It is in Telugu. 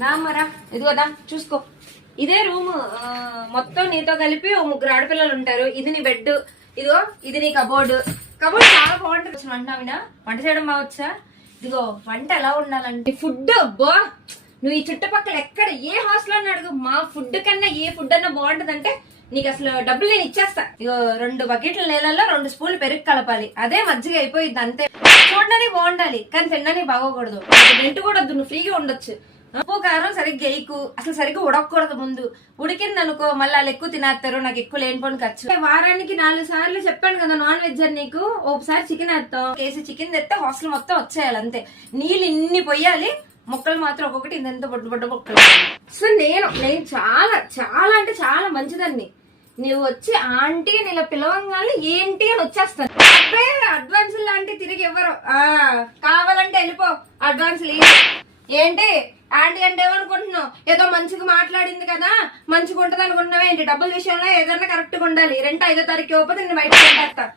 నామరా ఇదిగోదా చూసుకో. ఇదే రూమ్ మొత్తం నీతో కలిపి ఓ 3 ఆడపిల్లలు ఉంటారు. ఇది నీ బెడ్, ఇదిగో ఇది నీ కబోర్డు. కబోర్డ్ చాలా బాగుంటది. అసలు అంటున్నావినా వంట చేయడం బావచ్చా? ఇదిగో వంట ఎలా ఉండాలంటే ఫుడ్ బా, నువ్వు ఈ చుట్టుపక్కల ఎక్కడ ఏ హాస్టల్ అని అడుగు, మా ఫుడ్ కన్నా ఏ ఫుడ్ అన్నా బాగుంటదంటే నీకు అసలు డబ్బులు నేను ఇచ్చేస్తా. ఇగో 2 బకెట్ల నీళ్ళల్లో 2 స్పూన్లు పెరుగు కలపాలి, అదే మజ్జిగ అయిపోయింది అంతే. చూడడానికి బాగుండాలి కానీ తినడానికి బాగోకూడదు. రెంట్ కూడా వద్దు, నువ్వు ఫ్రీగా ఉండొచ్చు. ఉప్పు కారం సరిగ్గా వేయకు, అసలు సరిగ్గా ఉడకకూడదు. ముందు ఉడికింది అనుకో మళ్ళీ వాళ్ళు ఎక్కువ తినేస్తారు, నాకు ఎక్కువ లేనిపోని ఖర్చు. వారానికి 4 సార్లు చెప్పాను కదా నాన్ వెజ్ అని నీకు. ఒకసారి చికెన్ వేస్తాం, కేసీ చికెన్ తెస్తే హాస్టల్ మొత్తం వచ్చేయాలి అంతే. నీళ్ళు ఇన్ని పొయ్యాలి, ముక్కలు మాత్రం ఒక్కొక్కటి ఇంత బొడ్డు బొడ్డు ముక్కలు. అసలు నేను చాలా చాలా అంటే చాలా మంచిదాన్ని. నువ్వు వచ్చి ఆంటీ నీళ్ళ పిలవంగానే ఏంటి అని వచ్చేస్తాను. అడ్వాన్స్ లాంటి తిరిగి ఇవ్వరు, కావాలంటే వెళ్ళిపో అడ్వాన్స్ ఏంటి ఆంటీ అంటే ఏమనుకుంటున్నావు? ఏదో మంచిగా మాట్లాడింది కదా మంచిగా ఉంటది అనుకుంటున్నావా ఏంటి? డబ్బుల విషయంలో ఏదైనా కరెక్ట్ గా ఉండాలి. 2వ తారీఖు ఇవ్వకపోతే నేను బయటకు వెళ్ళేస్తా.